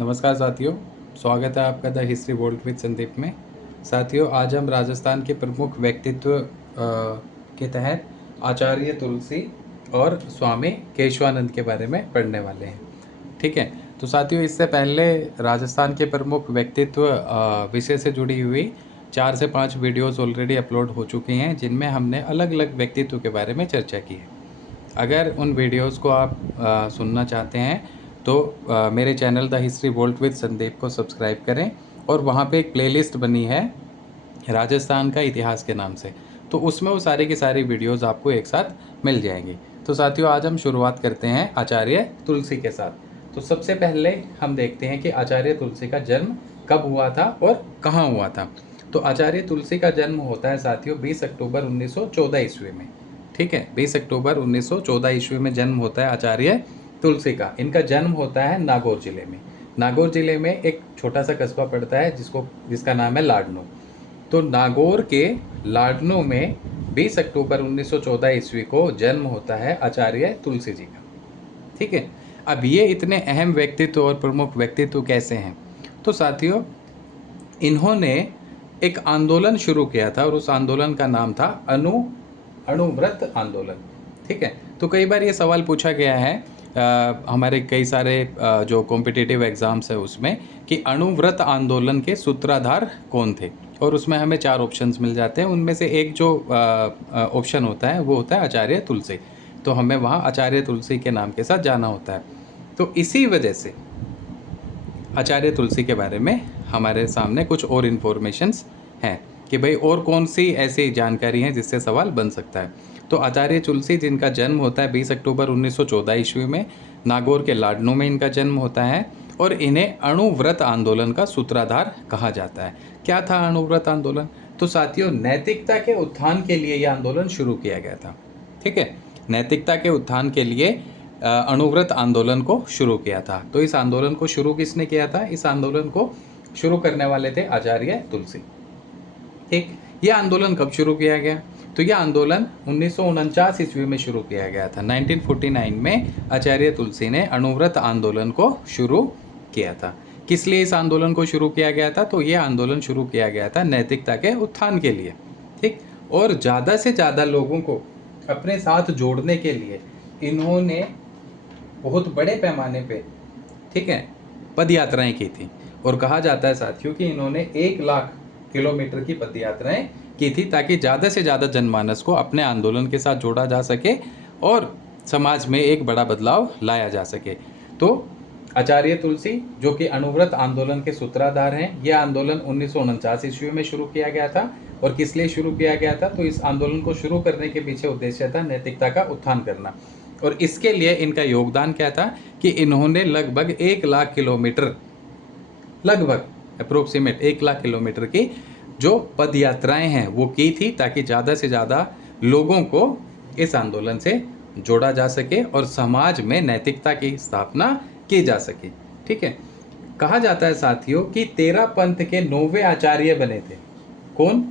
नमस्कार साथियों, स्वागत है आपका the history world with Sandeep में। साथियों, आज हम राजस्थान के प्रमुख व्यक्तित्व के तहत आचार्य तुलसी और स्वामी केशवानंद के बारे में पढ़ने वाले हैं। ठीक है, तो साथियों, इससे पहले राजस्थान के प्रमुख व्यक्तित्व विषय से जुड़ी हुई 4 से 5 वीडियोस ऑलरेडी अपलोड हो चुकी हैं, जिनमें हमने अलग अलग व्यक्तित्व के बारे में चर्चा की है। अगर उन वीडियोस को आप सुनना चाहते हैं तो मेरे channel the history world with Sandeep को सब्सक्राइब करें और वहाँ पे एक प्लेलिस्ट बनी है राजस्थान का इतिहास के नाम से, तो उसमें वो सारी की सारी वीडियोस आपको एक साथ मिल जाएंगी। तो साथियों, आज हम शुरुआत करते हैं आचार्य तुलसी के साथ। तो सबसे पहले हम देखते हैं कि आचार्य तुलसी का जन्म कब हुआ था और कहाँ हुआ था। तो आचार्य तुलसी का जन्म होता है साथियों 20 अक्टूबर 1914 ईस्वी में। ठीक है, 20 अक्टूबर 1914 ईस्वी में जन्म होता है आचार्य तुलसी का। इनका जन्म होता है नागौर जिले में। नागौर जिले में एक छोटा सा कस्बा पड़ता है जिसका नाम है लाडनू। तो नागौर के लाडनू में 20 अक्टूबर 1914 ईस्वी को जन्म होता है आचार्य तुलसी जी का। ठीक है, अब ये इतने अहम व्यक्तित्व और प्रमुख व्यक्तित्व कैसे हैं? तो साथियों, इन्होंने एक आंदोलन शुरू किया था और उस आंदोलन का नाम था अणुव्रत आंदोलन। ठीक है, तो कई बार ये सवाल पूछा गया है हमारे कई सारे जो कॉम्पिटिटिव एग्जाम्स है उसमें कि अणुव्रत आंदोलन के सूत्रधार कौन थे, और उसमें हमें 4 ऑप्शंस मिल जाते हैं। उनमें से एक जो ऑप्शन होता है वो होता है आचार्य तुलसी। तो हमें वहाँ आचार्य तुलसी के नाम के साथ जाना होता है। तो इसी वजह से आचार्य तुलसी के बारे में हमारे सामने कुछ और इन्फॉर्मेशंस हैं कि भाई और कौन सी ऐसी जानकारी है जिससे सवाल बन सकता है। तो आचार्य तुलसी जिनका जन्म होता है 20 अक्टूबर 1914 ईस्वी में, नागौर के लाडनू में इनका जन्म होता है और इन्हें अणुव्रत आंदोलन का सूत्रधार कहा जाता है। क्या था अणुव्रत आंदोलन? तो साथियों, नैतिकता के उत्थान के लिए यह आंदोलन शुरू किया गया था। ठीक है, नैतिकता के उत्थान के लिए अणुव्रत आंदोलन को शुरू किया था। तो इस आंदोलन को शुरू किसने किया था? इस आंदोलन को शुरू करने वाले थे आचार्य तुलसी। ठीक, यह आंदोलन कब शुरू किया गया? तो यह आंदोलन 1949 ईस्वी में शुरू किया गया था। 1949 में आचार्य तुलसी ने अणुव्रत आंदोलन को शुरू किया था। किस लिए इस आंदोलन को शुरू किया गया था? तो यह आंदोलन शुरू किया गया था नैतिकता के उत्थान के लिए। ठीक, और ज़्यादा से ज़्यादा लोगों को अपने साथ जोड़ने के लिए इन्होंने बहुत बड़े पैमाने पे, ठीक है, पद यात्राएं की थी। और कहा जाता है साथियों कि इन्होंने 1 लाख किलोमीटर की पद यात्राएं की थी ताकि ज़्यादा से ज़्यादा जनमानस को अपने आंदोलन के साथ जोड़ा जा सके और समाज में एक बड़ा बदलाव लाया जा सके। तो आचार्य तुलसी जो कि अणुव्रत आंदोलन के सूत्रधार हैं, यह आंदोलन 1949 ईस्वी में शुरू किया गया था। और किस लिए शुरू किया गया था? तो इस आंदोलन को शुरू करने के पीछे उद्देश्य था नैतिकता का उत्थान करना। और इसके लिए इनका योगदान क्या था कि इन्होंने लगभग 1 लाख किलोमीटर, लगभग अप्रोक्सीमेट 1 लाख किलोमीटर की जो पद यात्राएं हैं वो की थी ताकि ज़्यादा से ज़्यादा लोगों को इस आंदोलन से जोड़ा जा सके और समाज में नैतिकता की स्थापना की जा सके। ठीक है, कहा जाता है साथियों कि 13 पंथ के 9वें आचार्य बने थे। कौन?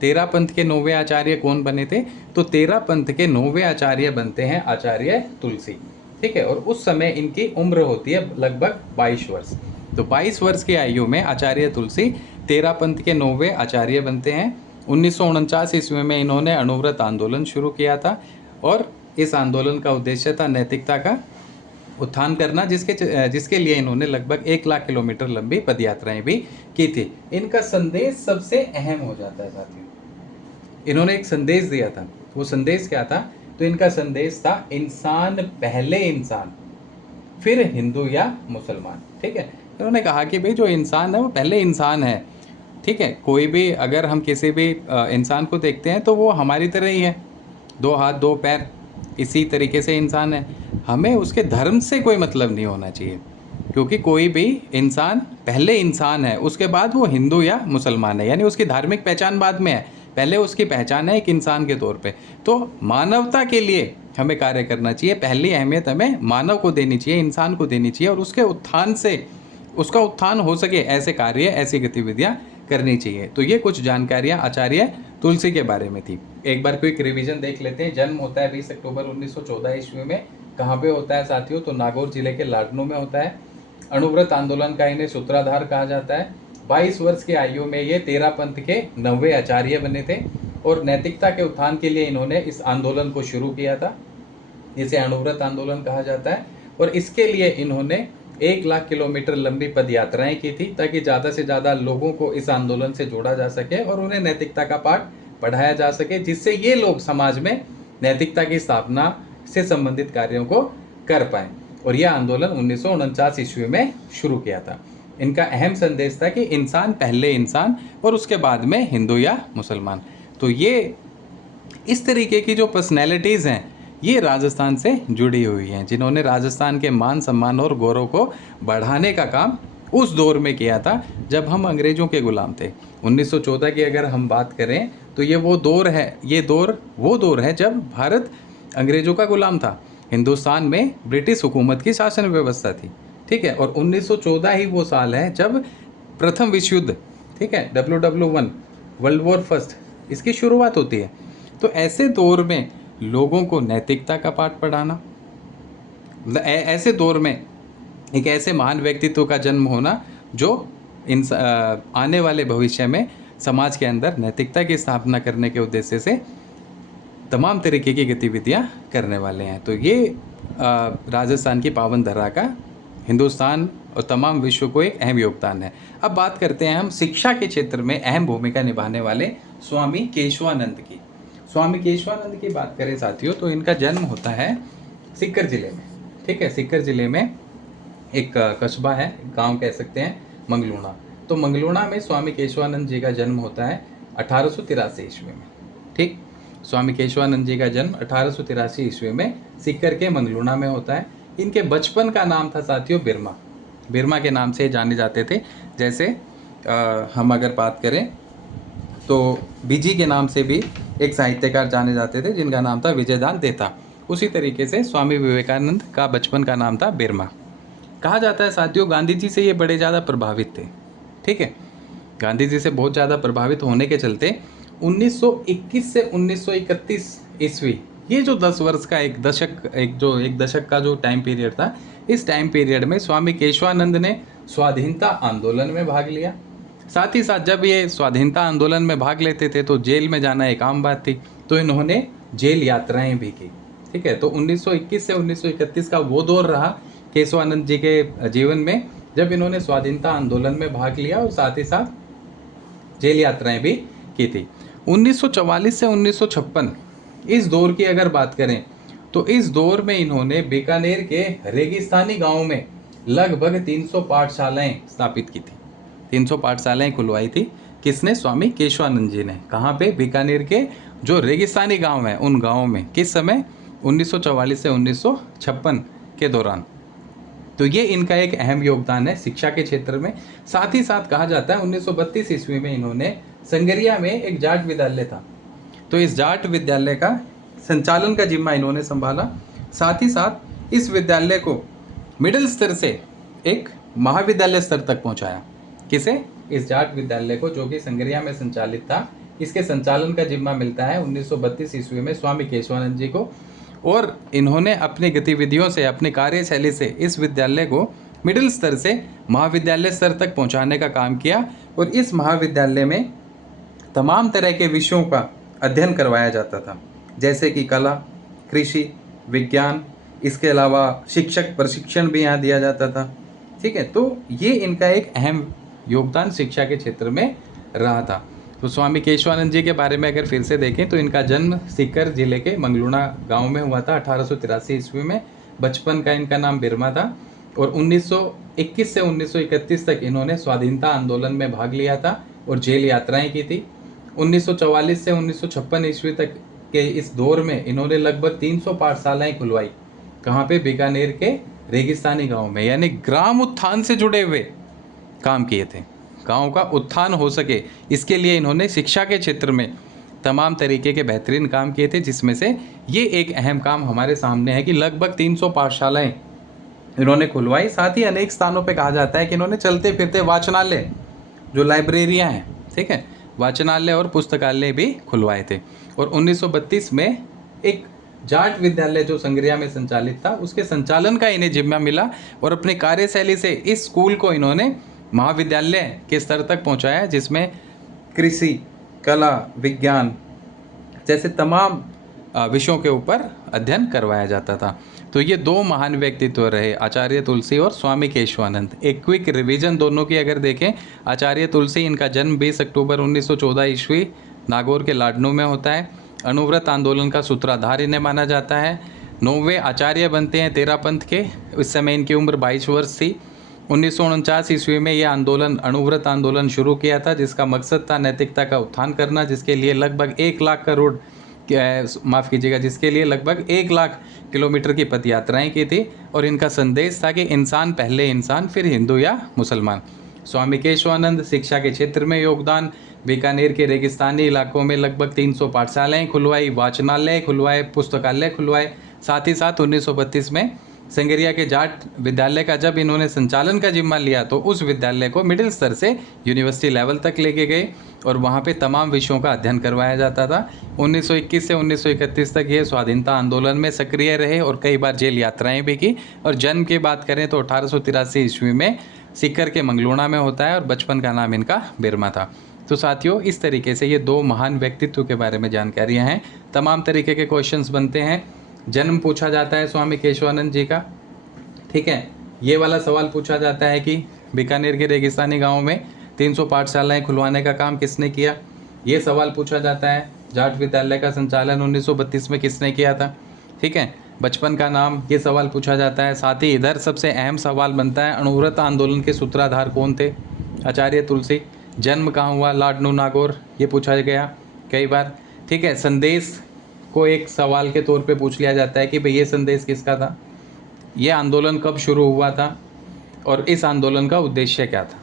13 पंथ के 9वें आचार्य कौन बने थे? तो 13 पंथ के 9वें आचार्य बनते हैं आचार्य तुलसी। ठीक है, और उस समय इनकी उम्र होती है लगभग 22 वर्ष। तो 22 वर्ष की आयु में आचार्य तुलसी 13 पंथ के 9वें आचार्य बनते हैं। 1949 ईस्वी में इन्होंने अणुव्रत आंदोलन शुरू किया था और इस आंदोलन का उद्देश्य था नैतिकता का उत्थान करना, जिसके लिए इन्होंने लगभग 1 लाख किलोमीटर लंबी पद यात्राएं भी की थी। इनका संदेश सबसे अहम हो जाता है साथियों। इन्होंने एक संदेश दिया था। वो संदेश क्या था? तो इनका संदेश था इंसान पहले इंसान, फिर हिंदू या मुसलमान। ठीक है, इन्होंने कहा कि भाई जो इंसान है वो पहले इंसान है। ठीक है, कोई भी अगर हम किसी भी इंसान को देखते हैं तो वो हमारी तरह ही है, 2 हाथ 2 पैर, इसी तरीके से इंसान है। हमें उसके धर्म से कोई मतलब नहीं होना चाहिए, क्योंकि कोई भी इंसान पहले इंसान है, उसके बाद वो हिंदू या मुसलमान है, यानी उसकी धार्मिक पहचान बाद में है, पहले उसकी पहचान है एक इंसान के तौर पे। तो मानवता के लिए हमें कार्य करना चाहिए, पहली अहमियत हमें मानव को देनी चाहिए, इंसान को देनी चाहिए, और उसके उत्थान से उसका उत्थान हो सके ऐसे कार्य, ऐसी गतिविधियां करनी चाहिए। तो ये कुछ जानकारियां आचार्य तुलसी के बारे में थी। एक बार क्विक रिवीजन देख लेते हैं। जन्म होता है 20 अक्टूबर 1914 ईस्वी में। कहाँ पे होता है साथियों? तो नागौर जिले के लाडनू में होता है। अणुव्रत आंदोलन का इन्हें सूत्रधार कहा जाता है। 22 वर्ष की आयु में ये 13 पंथ के 90 आचार्य बने थे और नैतिकता के उत्थान के लिए इन्होंने इस आंदोलन को शुरू किया था, जिसे अणुव्रत आंदोलन कहा जाता है। और इसके लिए इन्होंने 1 लाख किलोमीटर लंबी पद यात्राएं की थी, ताकि ज़्यादा से ज़्यादा लोगों को इस आंदोलन से जोड़ा जा सके और उन्हें नैतिकता का पाठ पढ़ाया जा सके, जिससे ये लोग समाज में नैतिकता की स्थापना से संबंधित कार्यों को कर पाए। और यह आंदोलन 1949 ईस्वी में शुरू किया था। इनका अहम संदेश था कि इंसान पहले इंसान और उसके बाद में हिंदू या मुसलमान। तो ये इस तरीके की जो पर्सनैलिटीज़ हैं ये राजस्थान से जुड़ी हुई हैं, जिन्होंने राजस्थान के मान सम्मान और गौरव को बढ़ाने का काम उस दौर में किया था जब हम अंग्रेज़ों के गुलाम थे। 1914 की अगर हम बात करें तो ये वो दौर है जब भारत अंग्रेज़ों का गुलाम था। हिंदुस्तान में ब्रिटिश हुकूमत की शासन व्यवस्था थी, ठीक है। और 1914 ही वो साल है जब प्रथम विश्व युद्ध, ठीक है, WW1 वर्ल्ड वॉर फर्स्ट, इसकी शुरुआत होती है। तो ऐसे दौर में लोगों को नैतिकता का पाठ पढ़ाना, ऐसे दौर में एक ऐसे महान व्यक्तित्व का जन्म होना जो आने वाले भविष्य में समाज के अंदर नैतिकता की स्थापना करने के उद्देश्य से तमाम तरीके की गतिविधियां करने वाले हैं। तो ये राजस्थान की पावन धरा का हिंदुस्तान और तमाम विश्व को एक अहम योगदान है। अब बात करते हैं हम शिक्षा के क्षेत्र में अहम भूमिका निभाने वाले स्वामी केशवानंद की। स्वामी केशवानंद की बात करें साथियों तो इनका जन्म होता है सीकर ज़िले में, ठीक है। सीकर ज़िले में एक कस्बा है, गांव कह सकते हैं, मंगलूणा। तो मंगलूणा में स्वामी केशवानंद जी का जन्म होता है 1883 ईस्वी में, ठीक। स्वामी केशवानंद जी का जन्म 1883 ईस्वी में सीकर के मंगलूणा में होता है। इनके बचपन का नाम था साथियों बिरमा। बिरमा के नाम से जाने जाते थे। जैसे हम अगर बात करें तो बीजी के नाम से भी एक साहित्यकार जाने जाते थे जिनका नाम था विजयदान देता। उसी तरीके से स्वामी विवेकानंद का बचपन का नाम था बिरमा। कहा जाता है साथियों गांधी जी से ये बड़े ज़्यादा प्रभावित थे, ठीक है। गांधी जी से बहुत ज़्यादा प्रभावित होने के चलते 1921 से 1931 ईस्वी, ये जो 10 वर्ष का एक दशक का जो टाइम पीरियड था, इस टाइम पीरियड में स्वामी केशवानंद ने स्वाधीनता आंदोलन में भाग लिया। साथ ही साथ जब ये स्वाधीनता आंदोलन में भाग लेते थे तो जेल में जाना एक आम बात थी, तो इन्होंने जेल यात्राएं भी की, ठीक है। तो 1921 से 1931 का वो दौर रहा केशवानंद जी के जीवन में जब इन्होंने स्वाधीनता आंदोलन में भाग लिया और साथ ही साथ जेल यात्राएं भी की थी। 1944 से 1956 इस दौर की अगर बात करें तो इस दौर में इन्होंने बीकानेर के रेगिस्तानी गांव में लगभग 300 पाठशालाएं स्थापित की थी। 300 पाठशालाएं खुलवाई थी। किसने? स्वामी केशवानंद जी ने। कहाँ पे? बीकानेर के जो रेगिस्तानी गांव हैं उन गांवों में। किस समय? 1944 से 1956 के दौरान। तो ये इनका एक अहम योगदान है शिक्षा के क्षेत्र में। साथ ही साथ कहा जाता है 1932 ईस्वी में इन्होंने संगरिया में एक जाट विद्यालय था, तो इस जाट विद्यालय का संचालन का जिम्मा इन्होंने संभाला। साथ ही साथ इस विद्यालय को मिडिल स्तर से एक महाविद्यालय स्तर तक पहुंचाया। किसे? इस जाट विद्यालय को, जो कि संगरिया में संचालित था। इसके संचालन का जिम्मा मिलता है 1932 ईस्वी में स्वामी केशवानंद जी को। और इन्होंने अपनी गतिविधियों से, अपनी कार्यशैली से इस विद्यालय को मिडिल स्तर से महाविद्यालय स्तर तक पहुंचाने का काम किया। और इस महाविद्यालय में तमाम तरह के विषयों का अध्ययन करवाया जाता था, जैसे कि कला, कृषि, विज्ञान, इसके अलावा शिक्षक प्रशिक्षण भी यहाँ दिया जाता था, ठीक है। तो ये इनका एक अहम योगदान शिक्षा के क्षेत्र में रहा था। तो स्वामी केशवानंद जी के बारे में अगर फिर से देखें तो इनका जन्म सीकर जिले के मंगलूणा गांव में हुआ था 1883 ईस्वी में। बचपन का इनका नाम बिरमा था और 1921 से 1931 तक इन्होंने स्वाधीनता आंदोलन में भाग लिया था और जेल यात्राएं की थी। 1944 से 1956 ईस्वी तक के इस दौर में इन्होंने लगभग 300 पाठशालाएं खुलवाई। कहाँ पे? बीकानेर के रेगिस्तानी गांव में। यानी ग्राम उत्थान से जुड़े हुए काम किए थे। गांव का उत्थान हो सके इसके लिए इन्होंने शिक्षा के क्षेत्र में तमाम तरीके के बेहतरीन काम किए थे, जिसमें से ये एक अहम काम हमारे सामने है कि लगभग 300 पाठशालाएं इन्होंने खुलवाई। साथ ही अनेक स्थानों पे कहा जाता है कि इन्होंने चलते फिरते वाचनालय, जो लाइब्रेरियां हैं, ठीक है, वाचनालय और पुस्तकालय भी खुलवाए थे। और 1932 में एक जाट विद्यालय जो संग्रिया में संचालित था उसके संचालन का इन्हें जिम्मा मिला और अपनी कार्यशैली से इस स्कूल को इन्होंने महाविद्यालय के स्तर तक पहुंचाया, जिसमें कृषि, कला, विज्ञान जैसे तमाम विषयों के ऊपर अध्ययन करवाया जाता था। तो ये दो महान व्यक्तित्व रहे, आचार्य तुलसी और स्वामी केशवानंद। एक क्विक रिवीजन दोनों की अगर देखें, आचार्य तुलसी, इनका जन्म 20 अक्टूबर 1914 ईस्वी नागौर के लाडनू में होता है। अणुव्रत आंदोलन का सूत्रधार इन्हें माना जाता है। 9वें आचार्य बनते हैं तेरापंथ के। इस समय इनकी उम्र 22 वर्ष थी। 1949 ईस्वी में यह आंदोलन, अणुव्रत आंदोलन शुरू किया था, जिसका मकसद था नैतिकता का उत्थान करना, जिसके लिए लगभग 1 लाख करोड़ माफ़ कीजिएगा जिसके लिए लगभग 1 लाख किलोमीटर की पद यात्राएँ की थी। और इनका संदेश था कि इंसान पहले इंसान, फिर हिंदू या मुसलमान। स्वामी केशवानंद, शिक्षा के क्षेत्र में योगदान। बीकानेर के रेगिस्तानी इलाकों में लगभग 300 पाठशालाएँ खुलवाई, वाचनालय खुलवाए, पुस्तकालय खुलवाए। साथ ही साथ 1932 में संगरिया के जाट विद्यालय का जब इन्होंने संचालन का जिम्मा लिया तो उस विद्यालय को मिडिल स्तर से यूनिवर्सिटी लेवल तक लेके गए और वहाँ पे तमाम विषयों का अध्ययन करवाया जाता था। 1921 से 1931 तक ये स्वाधीनता आंदोलन में सक्रिय रहे और कई बार जेल यात्राएं भी की। और जन्म की बात करें तो 1883 ईस्वी में सीकर के मंगलोना में होता है और बचपन का नाम इनका बिरमा था। तो साथियों, इस तरीके से ये दो महान व्यक्तित्व के बारे में जानकारियाँ हैं। तमाम तरीके के क्वेश्चंस बनते हैं। जन्म पूछा जाता है स्वामी केशवानंद जी का, ठीक है। ये वाला सवाल पूछा जाता है कि बीकानेर के रेगिस्तानी गांव में 300 पाठशालाएं खुलवाने का काम किसने किया। ये सवाल पूछा जाता है। जाट विद्यालय का संचालन 1932 में किसने किया था, ठीक है। बचपन का नाम, ये सवाल पूछा जाता है। साथ ही इधर सबसे अहम सवाल बनता है, अणुव्रत आंदोलन के सूत्रधार कौन थे, आचार्य तुलसी। जन्म कहाँ हुआ, लाडनू नागौर, ये पूछा गया कई बार, ठीक है। संदेश को एक सवाल के तौर पे पूछ लिया जाता है कि भाई ये संदेश किसका था, ये आंदोलन कब शुरू हुआ था और इस आंदोलन का उद्देश्य क्या था,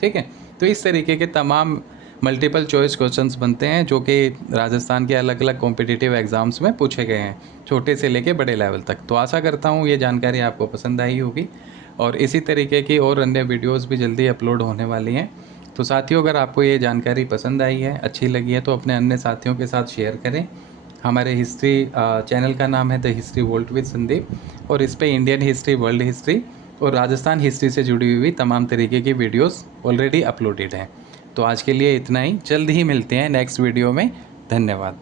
ठीक है। तो इस तरीके के तमाम मल्टीपल चॉइस क्वेश्चंस बनते हैं जो कि राजस्थान के अलग अलग कॉम्पिटिटिव एग्ज़ाम्स में पूछे गए हैं, छोटे से लेके बड़े लेवल तक। तो आशा करता हूँ ये जानकारी आपको पसंद आई होगी और इसी तरीके की और अन्य वीडियोज़ भी जल्दी अपलोड होने वाली हैं। तो साथियों, अगर आपको ये जानकारी पसंद आई है, अच्छी लगी है, तो अपने अन्य साथियों के साथ शेयर करें। हमारे हिस्ट्री चैनल का नाम है the history volt with Sandeep और इस पे इंडियन हिस्ट्री, वर्ल्ड हिस्ट्री और राजस्थान हिस्ट्री से जुड़ी हुई तमाम तरीके की वीडियोस ऑलरेडी अपलोडेड हैं। तो आज के लिए इतना ही, जल्द ही मिलते हैं नेक्स्ट वीडियो में। धन्यवाद।